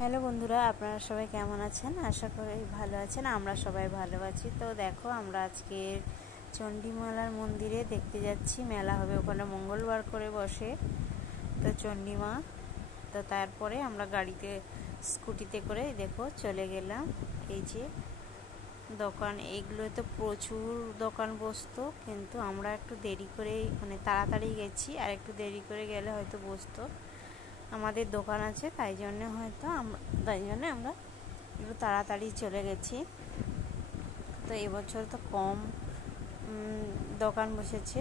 Hello বন্ধুরা, আপনারা সবাই কেমন আছেন? আশা করি ভালো আছেন। আমরা সবাই ভালো আছি। তো দেখো, আমরা আজকে চণ্ডীমালার মন্দিরে দেখতে যাচ্ছি। মেলা হবে ওখানে, মঙ্গলবার করে বসে তো চণ্ডীমা। তো তারপরে আমরা গাড়িতে স্কুটিতে করে দেখো চলে গেলাম। এই যে দোকান, এইগুলো তো প্রচুর দোকান বসতো, কিন্তু আমরা একটু দেরি করে তাড়াতাড়ি গেছি। আর একটু দেরি করে গেলে হয়তো বসতো। আমাদের দোকান আছে, তাই জন্য আমরা একটু তাড়াতাড়ি চলে গেছি। তো এবছর তো কম দোকান বসেছে,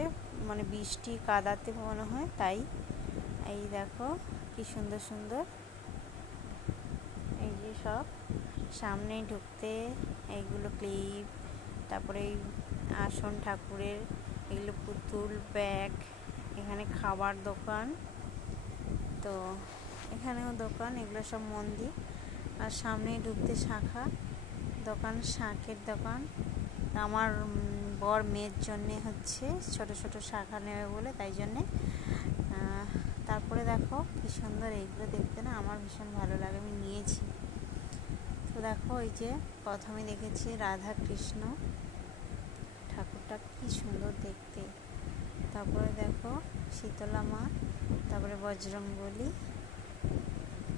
বৃষ্টি কাদাতে মনে হয় তাই। এই দেখো কি সুন্দর সুন্দর, এই যে সব সামনেই ঢুকতে এইগুলো ক্লিপ, তারপরে এই আসন ঠাকুরের, এগুলো পুতুল, ব্যাগ, এখানে খাবার দোকান, তো এখানেও দোকান, এগুলো সব মন্দির। আর সামনেই ঢুকতে শাঁখা দোকান, শাঁখের দোকান। আমার বর মেয়ের জন্যে হচ্ছে ছোট ছোট শাঁখা নেবে বলে, তাই জন্যে। তারপরে দেখো কি সুন্দর, এইগুলো দেখতে না আমার ভীষণ ভালো লাগে, আমি নিয়েছি। তো দেখো, এই যে প্রথমে দেখেছি রাধা কৃষ্ণ ঠাকুরটা, কি সুন্দর দেখতে। তারপরে দেখো শীতলা মা, তারপরে বজরংবলী।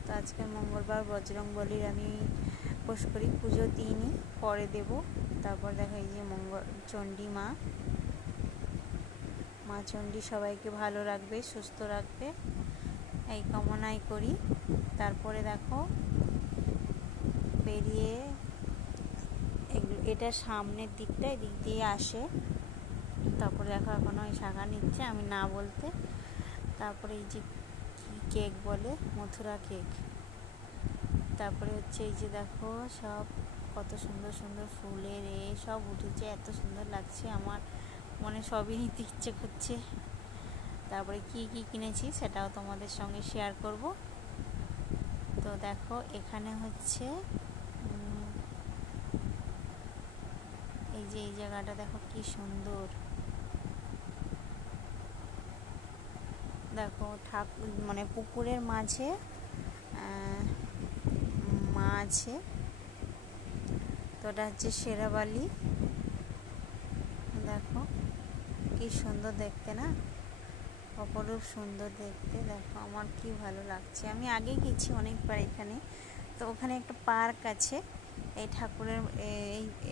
তো আজকে মঙ্গলবার, বজরংবলীর আমি উপোস করি, পুজো দিইনি, পরে দেব। তারপর দেখো এই যে চণ্ডী মা, মা চণ্ডী সবাইকে ভালো রাখবে, সুস্থ রাখবে, এই কামনাই করি। তারপরে দেখো বেরিয়ে এটা সামনের দিকটা, এদিক দিয়ে আসে। তারপরে দেখো এখনো ওই শাখা নিচ্ছে, আমি না বলতে। তারপরে এই যে কেক বলে, মথুরা কেক। তারপরে হচ্ছে এই যে দেখো সব কত সুন্দর সুন্দর ফুলের সব উঠেছে, এত সুন্দর লাগছে, আমার মনে সবই নিতে ইচ্ছে করছে। তারপরে কি কি কিনেছি সেটাও তোমাদের সঙ্গে শেয়ার করব। তো দেখো এখানে হচ্ছে এই যে এই জায়গাটা দেখো কি সুন্দর, দেখো ঠাকুর পুকুরের মাঝে মা আছে। তো ওটা হচ্ছে শেরাবালি, দেখো কি সুন্দর দেখতে না, অপরূপ সুন্দর দেখতে। দেখো আমার কি ভালো লাগছে, আমি আগে গেছি অনেকবার এখানে। তো ওখানে একটা পার্ক আছে, এই ঠাকুরের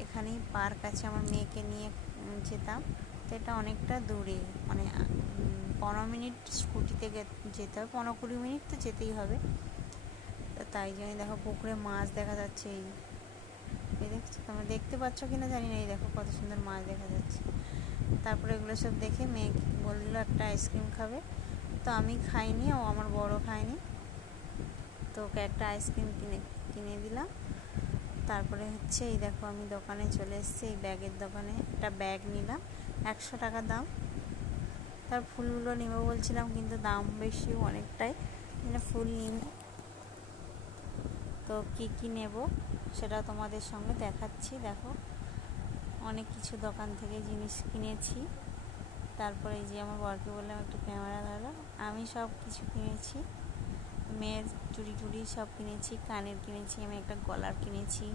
এখানেই পার্ক আছে, আমার মেয়েকে নিয়ে যেতাম। তো এটা অনেকটা দূরে, 15 মিনিট স্কুটিতে যেতে হবে, 15-20 মিনিট তো যেতেই হবে। তো তাই জন্য দেখো পুকুরে মাছ দেখা যাচ্ছে। এই দেখছো, তোমরা দেখতে পাচ্ছ কিনা জানি না, এই দেখো কত সুন্দর মাছ দেখা যাচ্ছে। তারপরে এগুলো সব দেখে মেয়ে বললো একটা আইসক্রিম খাবে, তো আমি খাইনি, ও আমার বড় খায়নি, তো ওকে একটা আইসক্রিম কিনে দিলাম। তারপরে হচ্ছে এই দেখো আমি দোকানে চলে এসেছি, এই ব্যাগের দোকানে একটা ব্যাগ নিলাম, 100 টাকা দাম। তার ফুলগুলো নেবো বলছিলাম, কিন্তু দাম বেশি অনেকটাই, ফুল নিব। তো কি কি নেব সেটা তোমাদের সঙ্গে দেখাচ্ছি। দেখো অনেক কিছু দোকান থেকে জিনিস কিনেছি। তারপরে এই যে আমার বরকে বললাম একটু ক্যামেরা ধরো, আমি সব কিছু কিনেছি, মেয়ের চুড়ি টুড়ি সব কিনেছি, কানের কিনেছি, আমি একটা গলার কিনেছি।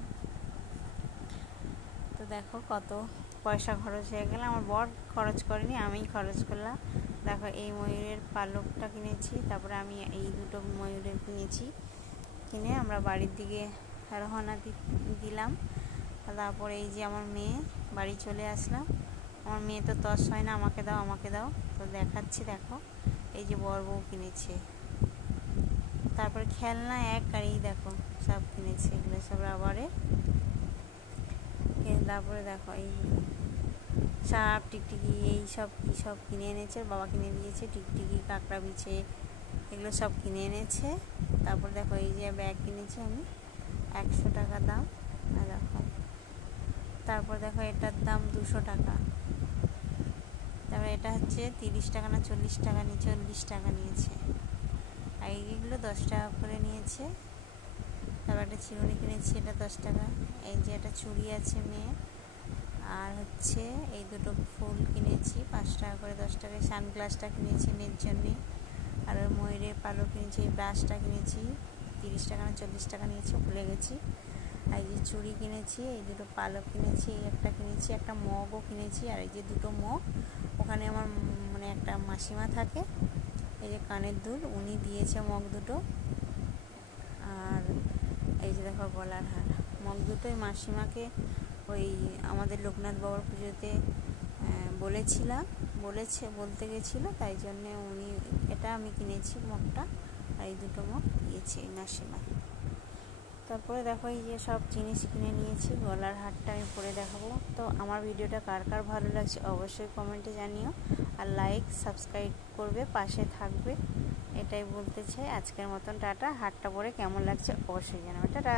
তো দেখো কত পয়সা খরচ হয়ে গেল, আমার বর খরচ করেনি, আমিই খরচ করলাম। দেখো এই ময়ূরের পালকটা কিনেছি, তারপরে আমি এই দুটো ময়ূরের কিনেছি, কিনে আমরা বাড়ির দিকে রওনা দিলাম। তারপরে এই যে আমার মেয়ে, বাড়ি চলে আসলাম। আমার মেয়ে তো তস হয় না, আমাকে দাও আমাকে দাও। তো দেখাচ্ছি, দেখো এই যে বর বউ কিনেছে। তারপরে খেলনা আর এই দেখো সব কিনেছে, এগুলো সব রাবারের। তারপরে দেখো এই সাপ, টিকটিকি, এই সব কী সব কিনে এনেছে, বাবা কিনে দিয়েছে, টিকটিকি, কাঁকড়া বিছে, এগুলো সব কিনে এনেছে। তারপর দেখো এই যে ব্যাগ কিনেছি আমি, 100 টাকা দাম। আর দেখো তারপর দেখো এটার দাম 200 টাকা। তারপরে এটা হচ্ছে 30 টাকা না 40 টাকা, 40 টাকা নিয়েছে। আর এইগুলো 10 টাকা করে নিয়েছে। তারপর একটা চিরুনি কিনেছি, এটা 10 টাকা। এই যে একটা চুড়ি আছে মেয়ে, আর হচ্ছে এই দুটো ফুল কিনেছি 5 টাকা করে, 10 টাকায়। সানগ্লাসটা কিনেছি মেয়ের জন্যে, আর ওই ময়ূরের পালক কিনেছি, এই ব্রাশটা কিনেছি, 30 টাকা না 40 টাকা নিয়েছে, ভুলে গেছি। এই যে চুড়ি কিনেছি, এই দুটো পালক কিনেছি, এই একটা কিনেছি, একটা মগও কিনেছি। আর এই যে দুটো মগ, ওখানে আমার মানে একটা মাসিমা থাকে, এই যে কানের দুল, উনি দিয়েছে মগ দুটো। আর এই যে দেখো গলার হার, মগ দুটোই মাসিমাকে ওই আমাদের লোকনাথ বাবার পুজোতে বলতে গেছিলো, তাই জন্যে উনি এটা আমি কিনেছি মগটা, আর এই দুটো মগ দিয়েছে এই মাসিমা। তারপরে দেখো এই যে সব জিনিস কিনে নিয়েছি, গলার হারটা আমি পরে দেখাবো। তো আমার ভিডিওটা কার কার ভালো লাগছে অবশ্যই কমেন্টে জানিও, আর লাইক সাবস্ক্রাইব করবে, পাশে থাকবে, এটাই বলতে চাই। আজকের মতন টাটা। হারটা পরে কেমন লাগছে অবশ্যই জানাবে। টাটা।